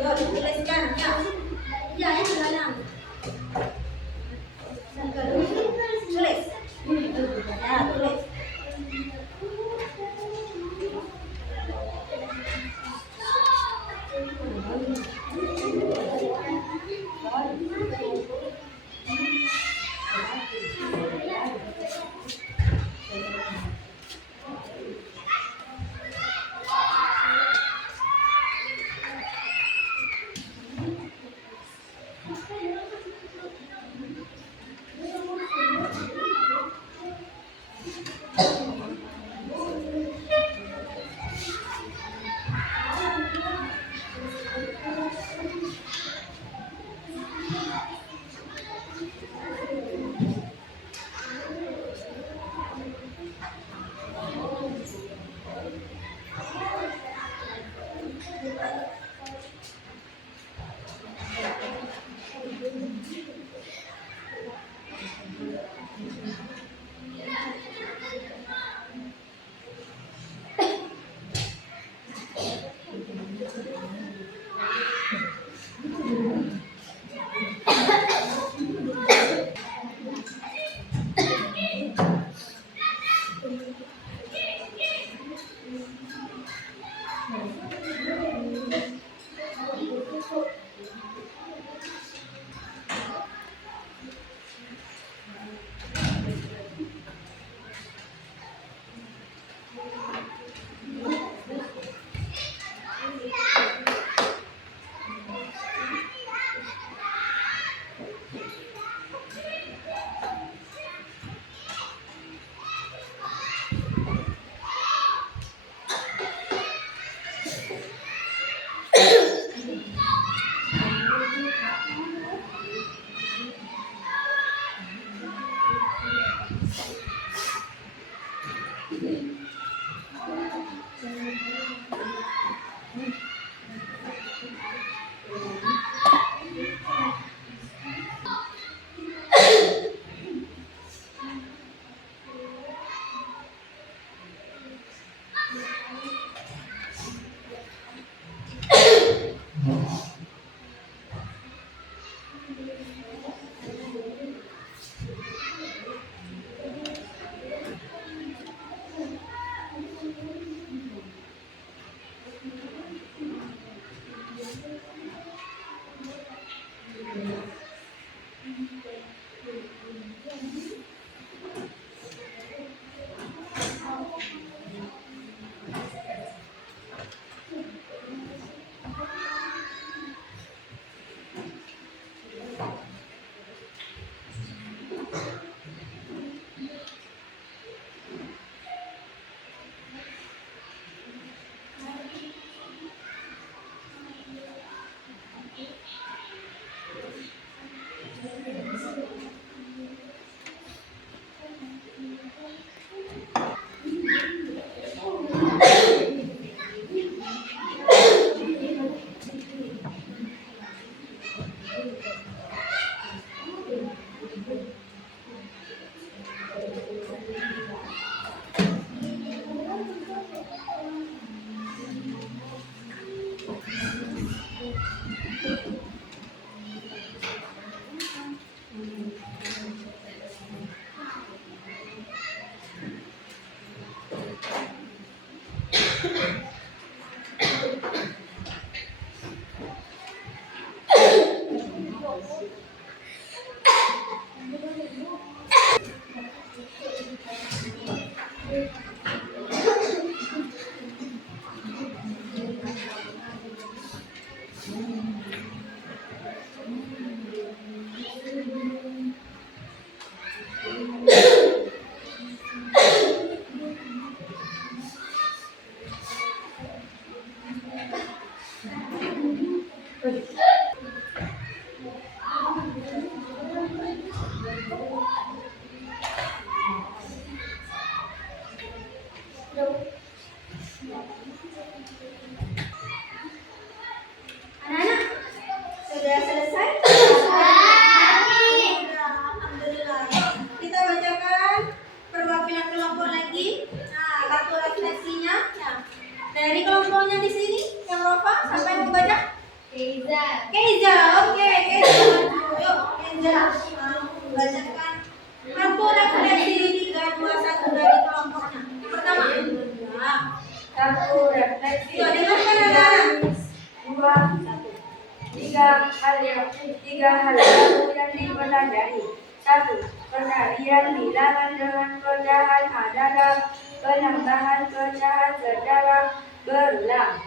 Good. Anak-anak, sudah selesai? Alhamdulillah. Kita bacakan perwakilan kelompok lagi. Nah, kartu refleksinya. Ya. Dari kelompoknya di sini, yang Rofa, siapa yang mau baca? Keiza. Keiza, oke, Keiza. Yuk, Keiza. Bacakan kartu refleksi 3, 2, 1 dari kelompoknya. Yang pertama. Ya. Satu refleksi. Yuk, dengarkan anak-anak. Dua, tiga hal baru yang dipelajari. Satu, penarian bilangan dengan pecahan adalah penambahan pecahan secara berulang.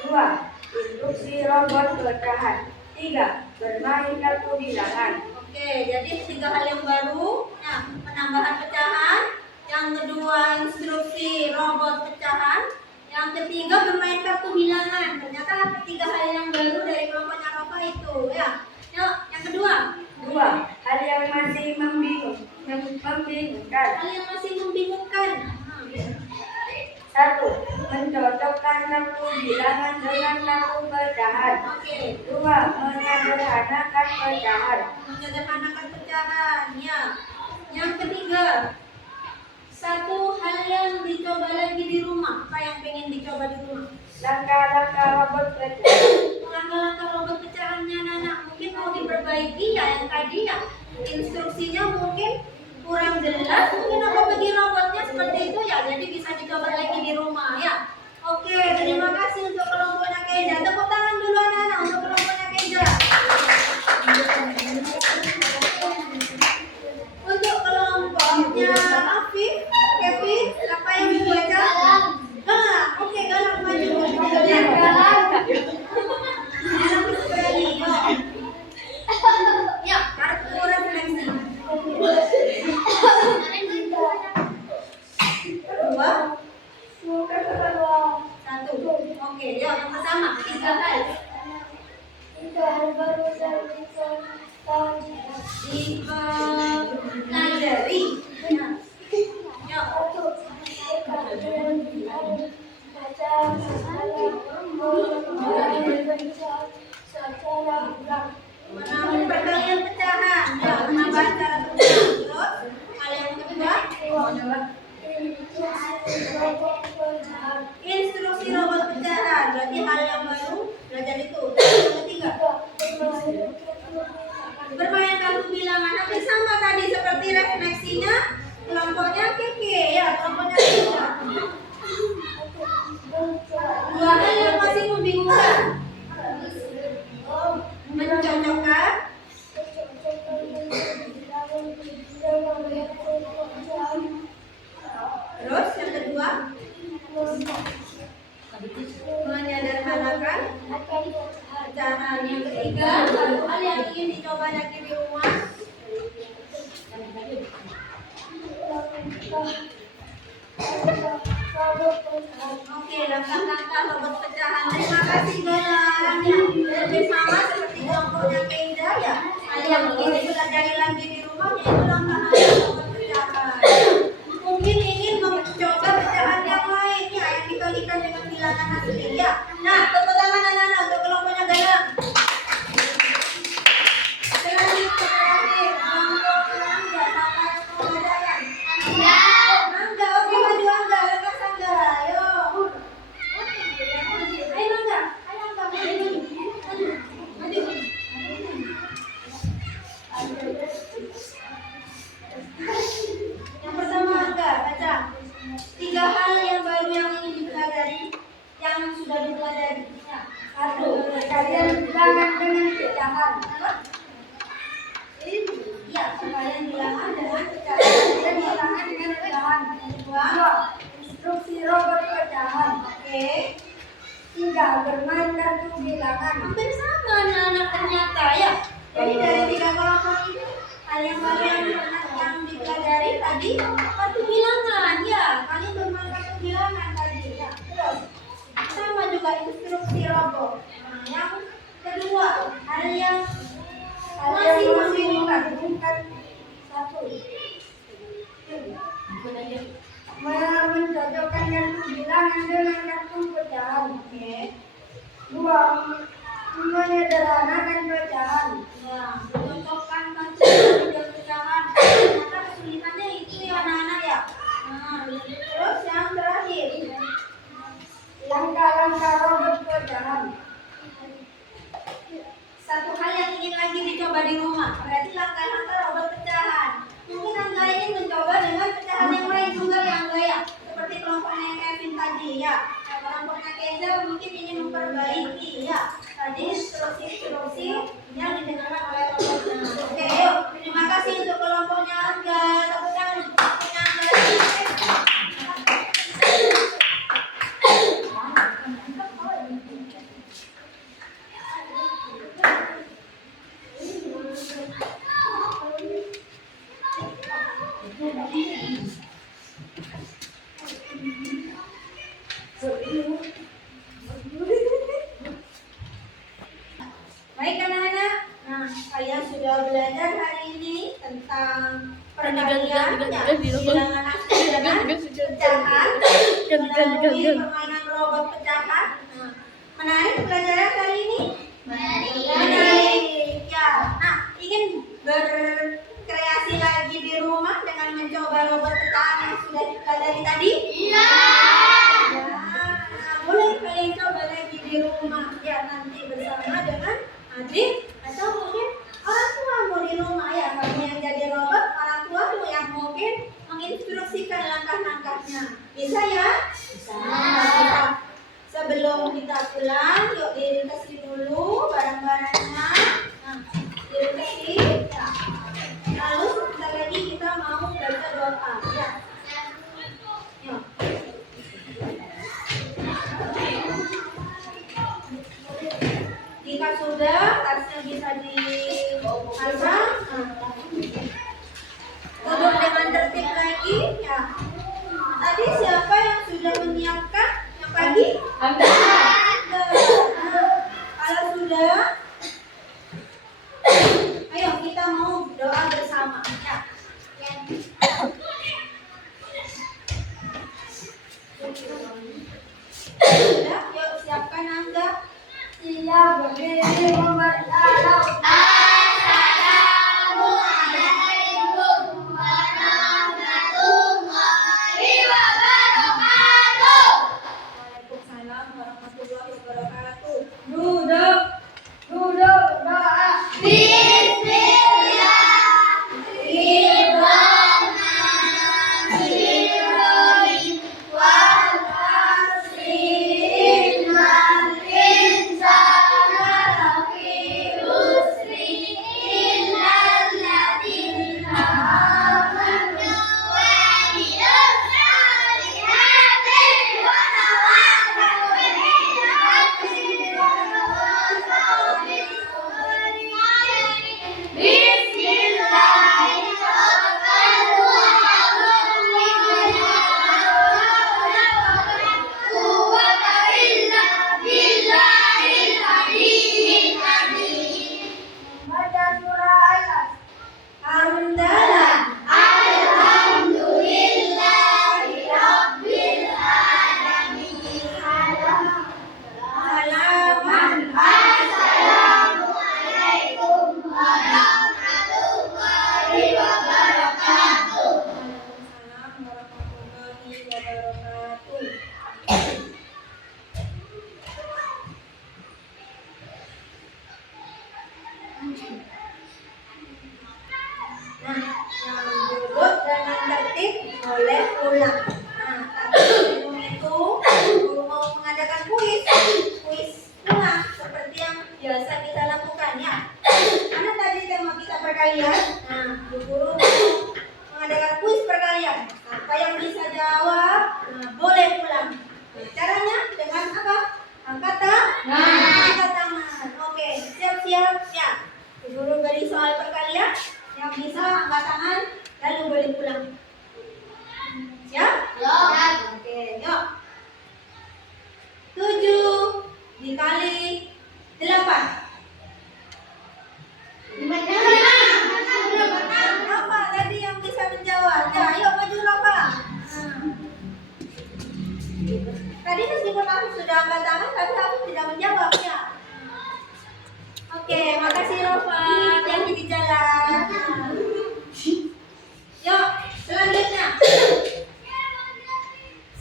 Dua, instruksi robot pecahan. Tiga, bermain kartu bilangan. Oke, jadi 3 hal yang baru. Nah, penambahan pecahan. Yang kedua, instruksi robot pecahan. Yang ketiga, bermain kartu bilangan. Ternyata ada 3 hal yang baru dari kelompoknya Rofa itu. Ya, yuk, yang kedua. Dua, hal yang masih membingungkan. Hal yang masih membingungkan. Satu, mencocokkan kartu bilangan dengan kartu pecahan. Oke, Dua, menyederhanakan pecahan. menyederhanakan pecahan. Ya, yang ketiga. Satu hal yang dicoba lagi di rumah. Apa yang pengen dicoba di rumah? Langkah-langkah robot pecahan. Langkah-langkah robot pecahannya anak mungkin mau diperbaiki ya yang tadi ya. Instruksinya mungkin kurang jelas. Mungkin apa bagi robotnya seperti itu ya. Jadi bisa dicoba lagi di rumah ya. Oke, terima kasih untuk kelompoknya Keiza. Tepuk tangan dulu anak-anak untuk kelompoknya Keiza. Untuk kelompoknya Afif, Kevin, siapa yang mau baca? Galang. Oke, Galang maju. Galang. Ya, kartu refleksi. Dua, satu. Oke, yuk yang pertama 3 hal. Dipelajari. Ya. Yuk. Menambah perkalian pecahan. Ya, menambah cara berpecahan. Terus, hal yang kedua. Dua hal yang masih membingungkan. Mencocokkan. Terus yang kedua, menyederhanakan pecahan. Yang ketiga, satu hal yang ingin dicoba lagi di rumah. Oke, langkah-langkah robot pecahan. Terima kasih Galang. Bersama seperti kelompoknya Keida ya. Hal yang ingin dipelajari lagi di rumah yaitu langkah-langkah robot pecahan. Mungkin ingin mencoba pecahan yang lainnya yang dikalikan dengan bilangan asli ya. Nah, tepuk tangan anak-anak untuk kelompoknya Galang. Selanjutnya terakhir, kelompok Angga sama pembelajaran. Angga, oke maju Angga, lepas Angga, ayo. Ayo Angga, maju. Yang pertama Angga, baca. 3 hal yang baru yang ingin dipelajari, yang sudah dipelajari. Ya. 1. Kalian bilangan dengan pecahan. Iya, kalian bilangan dengan pecahan. Dan bilangan dengan pecahan. Kedua, 2. Instruksi robot pecahan. oke. 3. Bermain kartu bilangan. Hampir sama anak-anak ternyata ya. Jadi dari 3 kelompok ini hal yang baru yang dipelajari tadi kartu bilangan ya. Kalian bermain kartu bilangan tadi ya. Terus sama juga instruksi robot. Nah, yang kedua hal yang masih membingungkan. Satu. Mencocokkan kartu bilangan dengan kartu pecahan. Oke. 2. Menyederhanakan pecahan. Ya, mencocokkan kartu dan pecahan. Ternyata kesulitannya itu ya anak-anak ya. Nah, terus yang terakhir. Langkah-langkah robot pecahan. Satu hal yang ingin lagi dicoba di rumah, berarti langkah-langkah robot pecahan. Mungkin Angga ingin mencoba dengan pecahan yang lain juga ya Angga ya. Seperti kelompoknya Kevin tadi ya. Nah, kelompoknya Kenza mungkin ingin memperbaiki ya. Tadi instruksi yang didengarkan oleh robotnya. Oke, yuk. Terima kasih untuk kelompoknya Angga. Tepuk tangan untuk kelompoknya Angga. Baik anak-anak, nah kalian sudah belajar hari ini tentang perkalian bilangan asli dengan pecahan melalui permainan robot pecahan. Nah, menarik pelajaran kali ini? Menarik. Ya, nah ingin berkreasi lagi di rumah dengan mencoba robot pecahan yang sudah dipelajari tadi? Iya. Nah, boleh kalian coba lagi di rumah ya nanti bersama dengan adik atau mungkin orang tuamu di rumah ya. Kamu yang jadi robot, orang tuamu yang mungkin menginstruksikan langkah-langkahnya. Bisa ya? Bisa. Sebelum kita pulang, yuk diringkesi dulu barang-barangnya. Nah, diringkesi. Ya. Lalu sebentar lagi kita mau baca doa. Ya. Yuk. Jika sudah, tasnya bisa dipasang. Duduk dengan tertib lagi. Ya. Tadi siapa yang sudah menyiapkan yang pagi? Anda. Kalau sudah, ayo kita mau doa bersama. Ya. Sudah, yuk siapkan Anda. Siap berdiri membaca. Assalamualaikum warahmatullahi wabarakatuh. Waalaikumsalam warahmatullahi wabarakatuh. Duduk. Duduk berdoa. Bismillahirrahmanirrahim. Wal asri kuis ulang seperti yang biasa kita lakukan ya. Mana tadi tema kita perkalian? Nah, Bu Guru mengadakan kuis perkalian. Apa yang bisa jawab, nah, boleh pulang. Nah, caranya dengan apa? Angkat tangan. Angkat tangan. Oke, siap-siap ya. Bu Guru beri soal perkalian yang bisa angkat tangan lalu boleh pulang. Siap? Oke, yuk. 7 dikali 8. Rafa tadi yang bisa menjawab. Ya, ayo maju Rafa. Tadi meskipun aku sudah angkat tangan, tapi aku tidak menjawab ya. Oke, makasih Rafa. Hati-hati di jalan. Yuk, selanjutnya.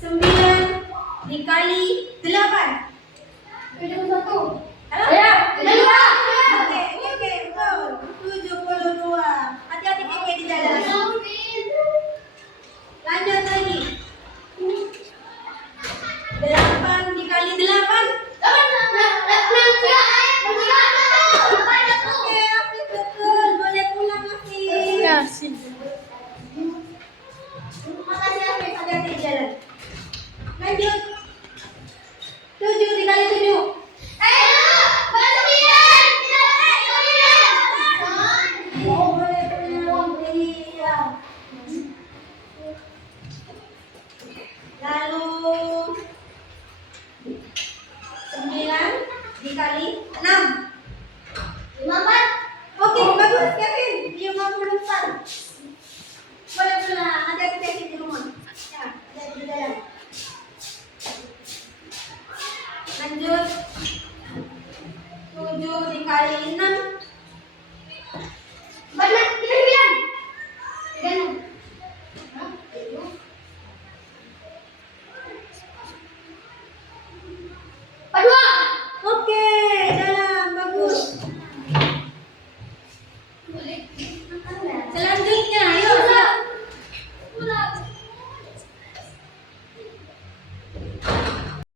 9 dikali 8. 71. Halo? Ya, Oke, betul. 72. Hati-hati Keke di jalan. Lanjut lagi. 8 dikali 8. Oke, Afif betul. Boleh pulang Afif. Ya, sini. Makasih Afif, hati-hati di jalan. Lanjut. 7 dikali 7. Boleh pulang. Iya. Lalu 9 dikali 6. Oke, bagus Kevin. 54. Boleh pulang. Hati-hati Kevin di rumah. Ya, hati-hati di jalan. Lanjut